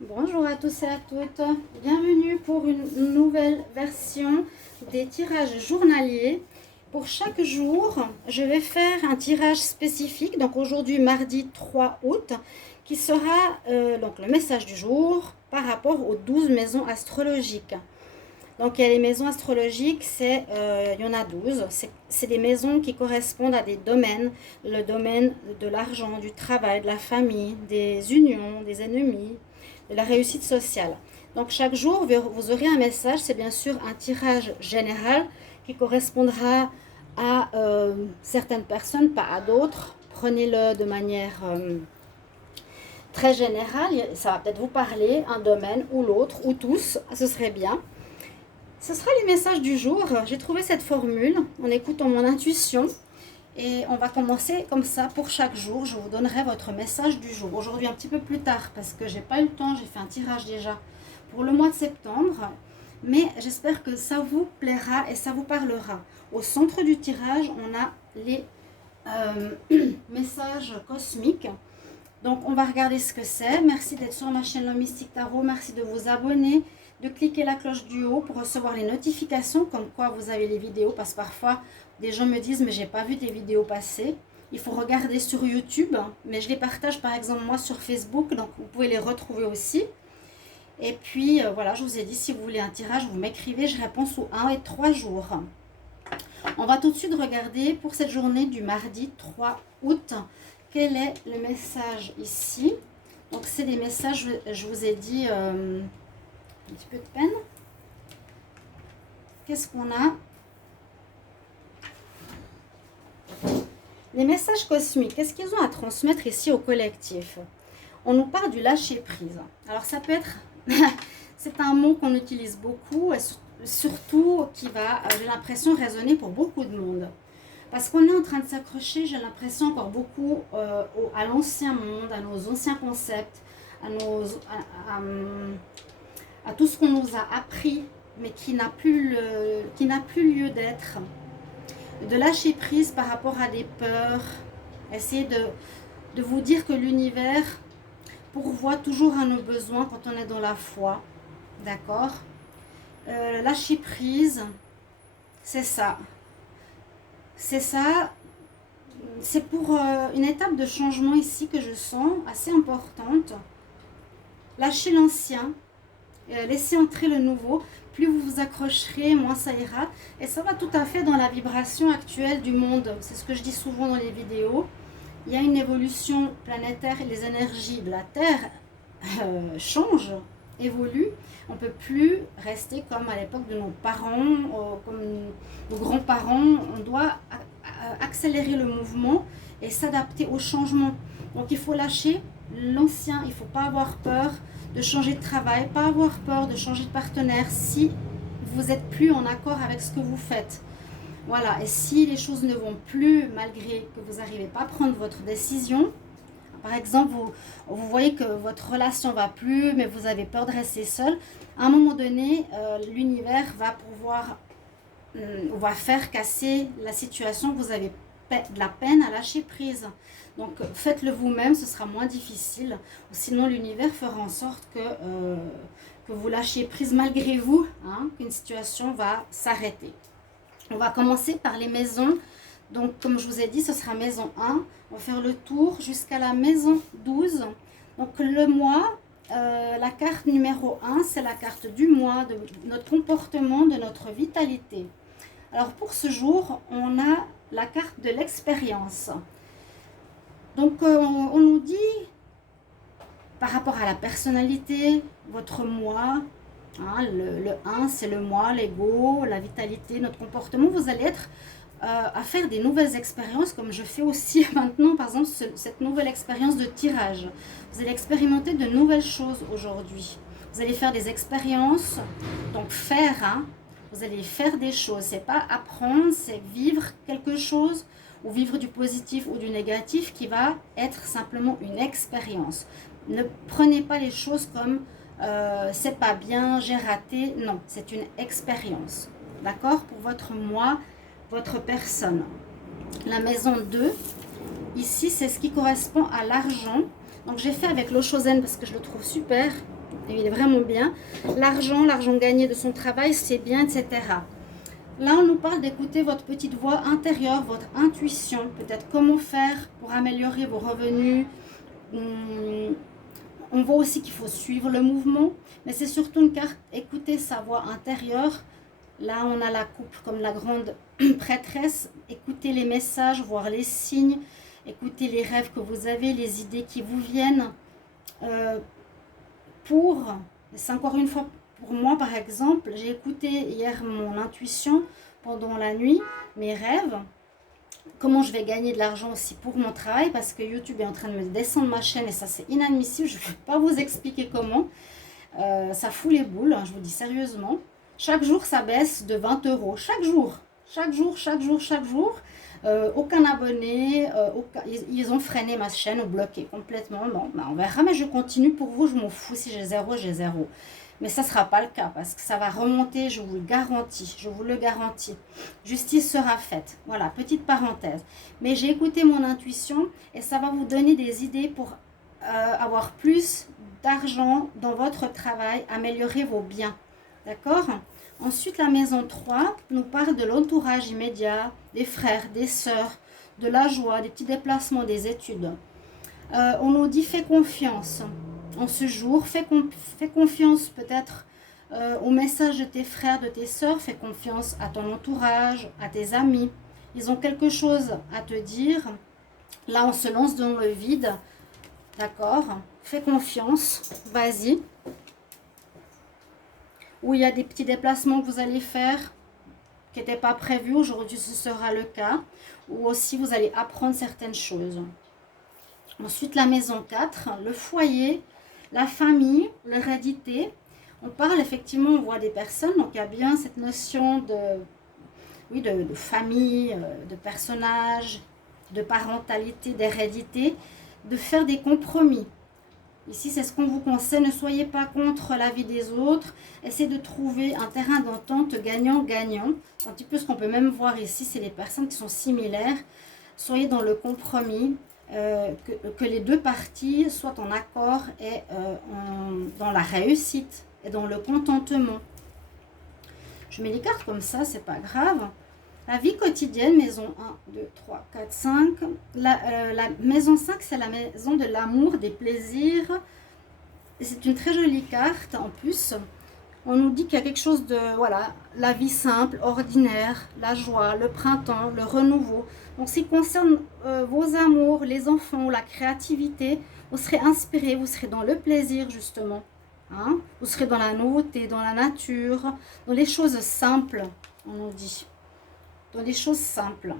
Bonjour à tous et à toutes, bienvenue pour une nouvelle version des tirages journaliers. Pour chaque jour, je vais faire un tirage spécifique, donc aujourd'hui mardi 3 août, qui sera donc le message du jour par rapport aux 12 maisons astrologiques. Donc il y a les maisons astrologiques, il y en a 12, c'est des maisons qui correspondent à des domaines, le domaine de l'argent, du travail, de la famille, des unions, des ennemis, de la réussite sociale. Donc chaque jour, vous aurez un message, c'est bien sûr un tirage général qui correspondra à certaines personnes, pas à d'autres. Prenez-le de manière très générale, ça va peut-être vous parler, un domaine ou l'autre, ou tous, ce serait bien. Ce sera les messages du jour. J'ai trouvé cette formule en écoutant mon intuition. Et on va commencer comme ça pour chaque jour. Je vous donnerai votre message du jour. Aujourd'hui un petit peu plus tard parce que j'ai pas eu le temps. J'ai fait un tirage déjà pour le mois de septembre. Mais j'espère que ça vous plaira et ça vous parlera. Au centre du tirage, on a les messages cosmiques. Donc on va regarder ce que c'est. Merci d'être sur ma chaîne Le Mystique Tarot. Merci de vous abonner, de cliquer la cloche du haut pour recevoir les notifications comme quoi vous avez les vidéos, parce que parfois des gens me disent mais j'ai pas vu tes vidéos passer. Il faut regarder sur YouTube, mais je les partage par exemple moi sur Facebook, donc vous pouvez les retrouver aussi. Et puis voilà, je vous ai dit, si vous voulez un tirage, vous m'écrivez, je réponds sous 1 et 3 jours. On va tout de suite regarder pour cette journée du mardi 3 août, quel est le message ici. Donc c'est des messages, je vous ai dit, un petit peu de peine. Qu'est-ce qu'on a? Les messages cosmiques, qu'est-ce qu'ils ont à transmettre ici au collectif? On nous parle du lâcher-prise. Alors ça peut être, c'est un mot qu'on utilise beaucoup et surtout qui va, j'ai l'impression, résonner pour beaucoup de monde. Parce qu'on est en train de s'accrocher, j'ai l'impression, encore beaucoup à l'ancien monde, à nos anciens concepts, à tout ce qu'on nous a appris, mais qui n'a plus lieu d'être. De lâcher prise par rapport à des peurs. Essayez de vous dire que l'univers pourvoit toujours à nos besoins quand on est dans la foi. D'accord? Lâcher prise, c'est ça. C'est ça. C'est pour une étape de changement ici que je sens assez importante. Lâcher l'ancien, laisser entrer le nouveau. Plus vous vous accrocherez, moins ça ira. Et ça va tout à fait dans la vibration actuelle du monde. C'est ce que je dis souvent dans les vidéos. Il y a une évolution planétaire et les énergies de la Terre changent, évoluent. On ne peut plus rester comme à l'époque de nos parents, comme nos grands-parents. On doit accélérer le mouvement et s'adapter au changement. Donc il faut lâcher l'ancien, il ne faut pas avoir peur de changer de travail, pas avoir peur de changer de partenaire si vous n'êtes plus en accord avec ce que vous faites. Voilà, et si les choses ne vont plus malgré que vous n'arrivez pas à prendre votre décision, par exemple, vous voyez que votre relation ne va plus, mais vous avez peur de rester seul, à un moment donné, l'univers va pouvoir, va faire casser la situation, vous avez de la peine à lâcher prise. Donc faites-le vous-même, ce sera moins difficile. Sinon l'univers fera en sorte que vous lâchiez prise malgré vous, hein, qu'une situation va s'arrêter. On va commencer par les maisons. Donc comme je vous ai dit, ce sera maison 1. On va faire le tour jusqu'à la maison 12. Donc le mois, la carte numéro 1, c'est la carte du mois, de notre comportement, de notre vitalité. Alors pour ce jour, on a la carte de l'expérience. Donc on nous dit, par rapport à la personnalité, votre moi, hein, le 1 c'est le moi, l'ego, la vitalité, notre comportement, vous allez être à faire des nouvelles expériences, comme je fais aussi maintenant, par exemple, cette nouvelle expérience de tirage. Vous allez expérimenter de nouvelles choses aujourd'hui. Vous allez faire des expériences, donc faire, hein, vous allez faire des choses. C'est pas apprendre, c'est vivre quelque chose, ou vivre du positif ou du négatif, qui va être simplement une expérience. Ne prenez pas les choses comme c'est pas bien, j'ai raté. Non, c'est une expérience. D'accord? Pour votre moi, votre personne. La maison 2, ici, c'est ce qui correspond à l'argent. Donc, j'ai fait avec l'eau Chosen parce que je le trouve super. il est vraiment bien. L'argent gagné de son travail, c'est bien, etc. Là, on nous parle d'écouter votre petite voix intérieure, votre intuition, peut-être comment faire pour améliorer vos revenus. On voit aussi qu'il faut suivre le mouvement, mais c'est surtout une carte écouter sa voix intérieure. Là, on a la coupe comme la grande prêtresse. Écoutez les messages, voir les signes, écoutez les rêves que vous avez, les idées qui vous viennent. C'est encore une fois pour moi par exemple, j'ai écouté hier mon intuition pendant la nuit, mes rêves, comment je vais gagner de l'argent aussi pour mon travail, parce que YouTube est en train de me descendre ma chaîne et ça c'est inadmissible, je ne vais pas vous expliquer comment, ça fout les boules, hein, je vous dis sérieusement. Chaque jour ça baisse de 20 euros, chaque jour. Aucun abonné, ils ont freiné ma chaîne ou bloqué complètement. Bon, on verra, mais je continue pour vous, je m'en fous. Si j'ai zéro, j'ai zéro. Mais ça ne sera pas le cas parce que ça va remonter, je vous le garantis. Je vous le garantis. Justice sera faite. Voilà, petite parenthèse. Mais j'ai écouté mon intuition et ça va vous donner des idées pour avoir plus d'argent dans votre travail, améliorer vos biens. D'accord ? Ensuite, la maison 3 nous parle de l'entourage immédiat, des frères, des sœurs, de la joie, des petits déplacements, des études. On nous dit fais confiance en ce jour, fais confiance peut-être au message de tes frères, de tes sœurs, fais confiance à ton entourage, à tes amis. Ils ont quelque chose à te dire. Là, on se lance dans le vide. D'accord ? Fais confiance, vas-y. Où il y a des petits déplacements que vous allez faire qui n'étaient pas prévus. Aujourd'hui, ce sera le cas. Ou aussi, vous allez apprendre certaines choses. Ensuite, la maison 4, le foyer, la famille, l'hérédité. On parle effectivement, on voit des personnes, donc il y a bien cette notion de famille, de personnage, de parentalité, d'hérédité, de faire des compromis. Ici, c'est ce qu'on vous conseille. Ne soyez pas contre la vie des autres. Essayez de trouver un terrain d'entente gagnant-gagnant. C'est un petit peu ce qu'on peut même voir ici. C'est les personnes qui sont similaires. Soyez dans le compromis. Que les deux parties soient en accord et dans la réussite et dans le contentement. Je mets les cartes comme ça, c'est pas grave. La vie quotidienne, maison 1, 2, 3, 4, 5. La maison 5, c'est la maison de l'amour, des plaisirs. C'est une très jolie carte en plus. On nous dit qu'il y a quelque chose de, voilà, la vie simple, ordinaire, la joie, le printemps, le renouveau. Donc, ce qui concerne vos amours, les enfants, la créativité, vous serez inspiré, vous serez dans le plaisir justement. Hein? Vous serez dans la nouveauté, dans la nature, dans les choses simples, on nous dit. Dans les choses simples.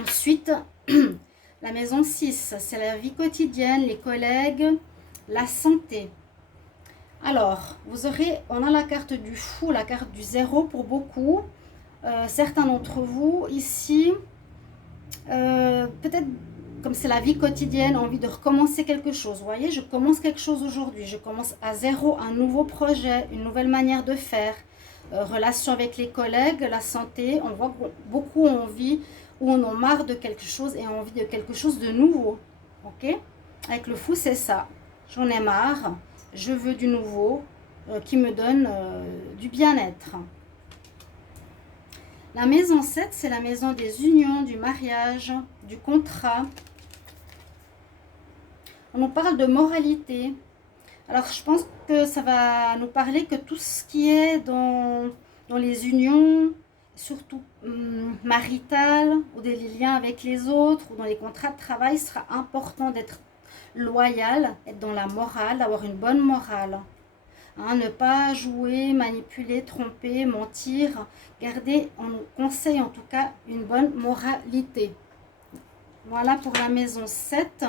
Ensuite, la maison 6, c'est la vie quotidienne, les collègues, la santé. Alors, on a la carte du fou, la carte du zéro pour beaucoup. Certains d'entre vous ici, peut-être comme c'est la vie quotidienne, envie de recommencer quelque chose. Vous voyez, je commence quelque chose aujourd'hui, je commence à zéro, un nouveau projet, une nouvelle manière de faire. Relation avec les collègues, la santé, on voit que beaucoup ont envie ou on en marre de quelque chose et ont envie de quelque chose de nouveau. Ok ? Avec le fou, c'est ça. J'en ai marre, je veux du nouveau qui me donne du bien-être. La maison 7, c'est la maison des unions, du mariage, du contrat. On nous parle de moralité. Alors, je pense que ça va nous parler que tout ce qui est dans les unions, surtout maritales, ou des liens avec les autres, ou dans les contrats de travail, sera important d'être loyal, être dans la morale, d'avoir une bonne morale. Hein, ne pas jouer, manipuler, tromper, mentir. Garder, on nous conseille en tout cas, une bonne moralité. Voilà pour la maison 7.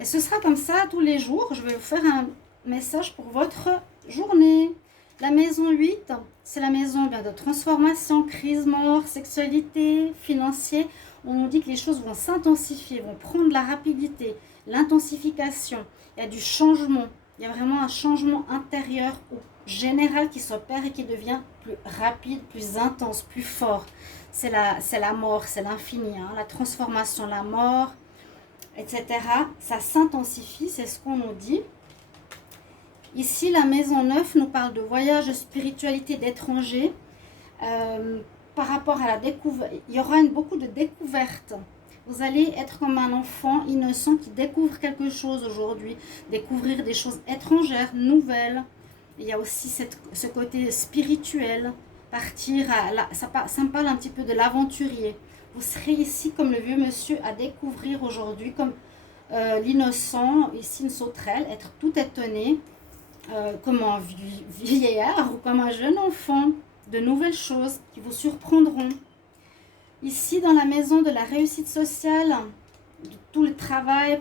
Et ce sera comme ça tous les jours. Je vais vous faire un message pour votre journée. La maison 8, c'est la maison de transformation, crise, mort, sexualité, financier. On nous dit que les choses vont s'intensifier, vont prendre la rapidité, l'intensification. Il y a du changement. Il y a vraiment un changement intérieur ou général qui s'opère et qui devient plus rapide, plus intense, plus fort. C'est la mort, c'est l'infini, hein, la transformation, la mort, etc. Ça s'intensifie, c'est ce qu'on nous dit. Ici, la maison 9 nous parle de voyage, de spiritualité, d'étrangers. Par rapport à la découverte, il y aura beaucoup de découvertes. Vous allez être comme un enfant innocent qui découvre quelque chose aujourd'hui, découvrir des choses étrangères, nouvelles. Il y a aussi ce côté spirituel, partir ça me parle un petit peu de l'aventurier. Vous serez ici comme le vieux monsieur à découvrir aujourd'hui, comme l'innocent, ici une sauterelle, être tout étonné, comme un vieillard ou comme un jeune enfant, de nouvelles choses qui vous surprendront. Ici, dans la maison de la réussite sociale, de tout le travail,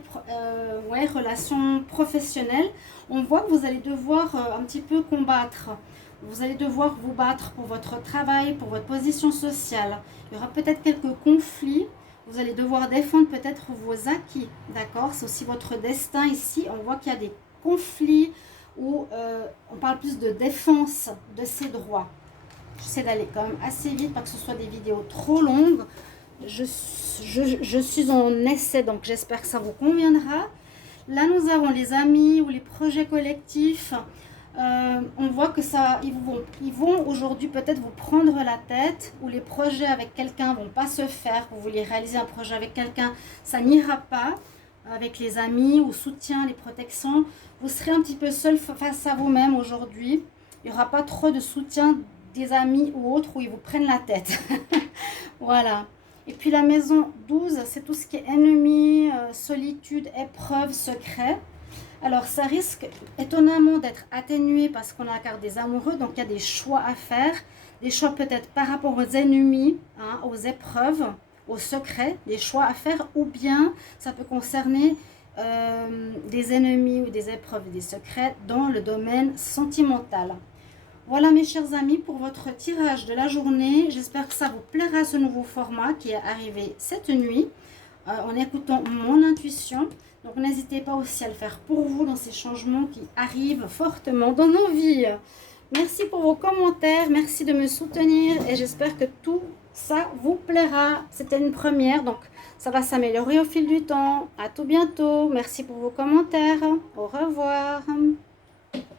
relations professionnelles, on voit que vous allez devoir un petit peu combattre. Vous allez devoir vous battre pour votre travail, pour votre position sociale. Il y aura peut-être quelques conflits. Vous allez devoir défendre peut-être vos acquis. D'accord? C'est aussi votre destin ici. On voit qu'il y a des conflits où on parle plus de défense de ses droits. J'essaie d'aller quand même assez vite, pas que ce soit des vidéos trop longues. Je suis en essai, donc j'espère que ça vous conviendra. Là, nous avons les amis ou les projets collectifs. On voit que ils vont aujourd'hui peut-être vous prendre la tête, ou les projets avec quelqu'un vont pas se faire. Vous voulez réaliser un projet avec quelqu'un, ça n'ira pas. Avec les amis ou soutien, les protections, vous serez un petit peu seul face à vous-même aujourd'hui. Il n'y aura pas trop de soutien des amis ou autres où ils vous prennent la tête. Voilà. Et puis la maison 12, c'est tout ce qui est ennemi, solitude, épreuve, secret. Alors ça risque étonnamment d'être atténué parce qu'on a la carte des amoureux, donc il y a des choix à faire, des choix peut-être par rapport aux ennemis, hein, aux épreuves, aux secrets, des choix à faire, ou bien ça peut concerner des ennemis ou des épreuves, des secrets dans le domaine sentimental. Voilà mes chers amis pour votre tirage de la journée. J'espère que ça vous plaira ce nouveau format qui est arrivé cette nuit en écoutant mon intuition. Donc n'hésitez pas aussi à le faire pour vous dans ces changements qui arrivent fortement dans nos vies. Merci pour vos commentaires, merci de me soutenir et j'espère que tout ça vous plaira. C'était une première, donc ça va s'améliorer au fil du temps. À tout bientôt. Merci pour vos commentaires. Au revoir.